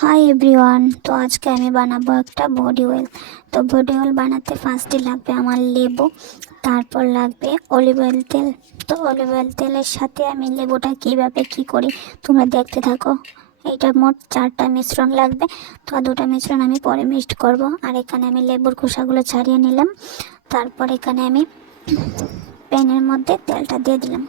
Hi everyone, তো আজকে আমি বানাবো একটা বডি অয়েল। তো বডি অয়েল বানাতে ফার্স্টে লাগবে আমার লেবু, তারপর লাগবে অলিভ অয়েল তেল। তো অলিভ অয়েল তেলের সাথে আমি লেবুটা কীভাবে কী করি তোমরা দেখতে থাকো। এইটা মোট 4টা মিশ্রণ লাগবে। তো 2টা মিশ্রণ আমি পরে মিক্সড করব। আর এখানে আমি লেবুর খোসাগুলো ছাড়িয়ে নিলাম। তারপর এখানে আমি প্যানের মধ্যে তেলটা দিয়ে দিলাম।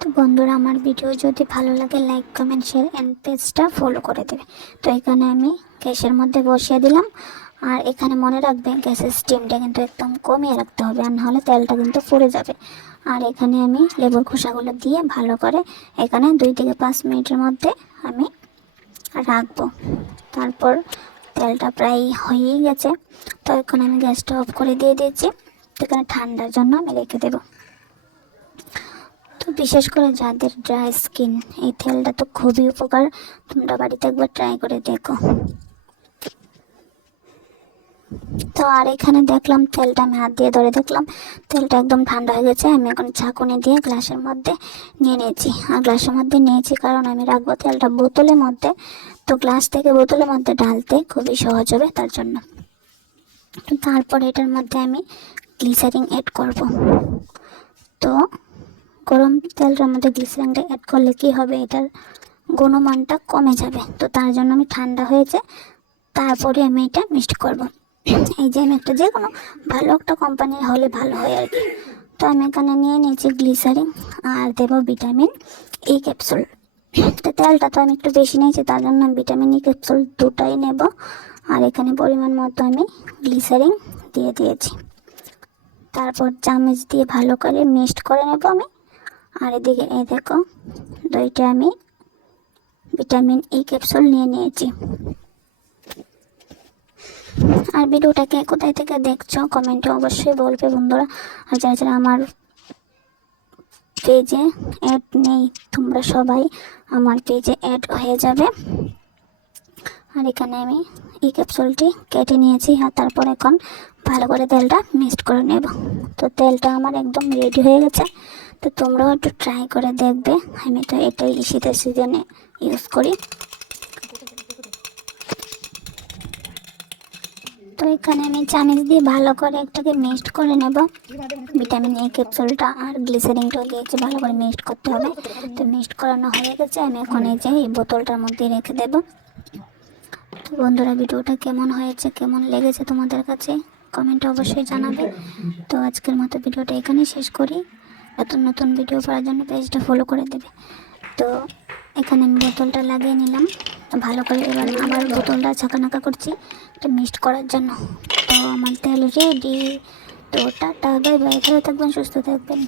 তো বন্ধুরা, আমার ভিডিও যদি ভালো লাগে লাইক কমেন্ট শেয়ার অ্যান্ড পেজটা ফলো করে দেবে। তো এখানে আমি গ্যাসের মধ্যে বসিয়ে দিলাম। আর এখানে মনে রাখবে গ্যাসের স্টিমটা কিন্তু একদম কমিয়ে রাখতে হবে, আর নাহলে তেলটা কিন্তু পুড়ে যাবে। আর এখানে আমি লেবুর খোসাগুলো দিয়ে ভালো করে এখানে 2 থেকে 5 মিনিটের মধ্যে আমি রাখবো। তারপর তেলটা প্রায় হয়েই গেছে। তো এখন আমি গ্যাসটা অফ করে দিয়ে দিয়েছি। এখানে ঠান্ডার জন্য আমি রেখে দেবো। তো বিশেষ করে যাদের ড্রাই স্কিন, এই তেলটা তো খুবই উপকার। তোমরা বাড়িতে একবার ট্রাই করে দেখো। তো আর এখানে দেখলাম তেলটা আমি হাত দিয়ে ধরে দেখলাম তেলটা একদম ঠান্ডা হয়ে গেছে। আমি এখন ছাঁকুনি দিয়ে গ্লাসের মধ্যে নিয়ে নিয়েছি। আর গ্লাসের মধ্যে নিয়েছি কারণ আমি রাখবো তেলটা বোতলের মধ্যে। তো গ্লাস থেকে বোতলের মধ্যে ঢালতে খুবই সহজ হবে তার জন্য। তারপর এটার মধ্যে আমি গ্লিসারিন অ্যাড করব। তো গরম তেলটার মধ্যে গ্লিসারিনটা অ্যাড করলে কি হবে, এটার গুণমানটা কমে যাবে। তো তার জন্য আমি ঠান্ডা হয়েছে তারপরে আমি এটা মিক্সড করব। এই যে আমি একটা যে কোনো ভালো একটা কোম্পানির হলে ভালো হয় আর কি। তো আমি এখানে নিয়ে নিয়েছি গ্লিসারিন আর দেবো ভিটামিন ই ক্যাপসুল। তো তেলটা তো আমি একটু বেশি নিয়েছি, তার জন্য আমি ভিটামিন ই ক্যাপসুল 2টাই নেব। আর এখানে পরিমাণ মতো আমি গ্লিসারিন দিয়ে দিয়েছি। তারপর চামচ দিয়ে ভালো করে মিক্সড করে নেব আমি। আর এদিকে এই দেখো 2টা আমি ভিটামিন ই ক্যাপসুল নিয়ে নিয়েছি। আর ভিডিওটাকে কোথায় থেকে দেখছো কমেন্টে অবশ্যই বলবে বন্ধুরা। আর যারা যারা আমার পেজে অ্যাড নেই তোমরা সবাই আমার পেজে অ্যাড হয়ে যাবে। আর এখানে আমি এই ক্যাপসুলটি কেটে নিয়েছি। আর তারপর এখন ভালো করে তেলটা মিক্সড করে নেব। তো তেলটা আমার একদম রেডি হয়ে গেছে। তো তোমরাও একটু ট্রাই করে দেখবে। আমি তো এটাই শীতের সিজনে ইউজ করি। তো এখানে আমি চামচ দিয়ে ভালো করে একটাকে মিক্সড করে নেব। ভিটামিন ই ক্যাপসুলটা আর গ্লিসারিনটাও দিয়েছি, ভালো করে মিক্সড করতে হবে। তো মিক্সড করানো হয়ে গেছে। আমি এখন এই যে এই বোতলটার মধ্যে রেখে দেব। তো বন্ধুরা, ভিডিওটা কেমন হয়েছে, কেমন লেগেছে তোমাদের কাছে কমেন্টে অবশ্যই জানাবে। তো আজকের মতো ভিডিওটা এখানেই শেষ করি। নতুন নতুন ভিডিও পাওয়ার জন্য পেজটা ফলো করে দেবে। তো এখানে আমি বোতলটা লাগিয়ে নিলাম। তো ভালো করে এবার আবার বোতলটা ছাঁকানাকা করছি এটা মিক্সড করার জন্য। তো আমার তেল রেডি। তো টাটা, বাই বাই, ভালো থাকবেন, সুস্থ থাকবেন।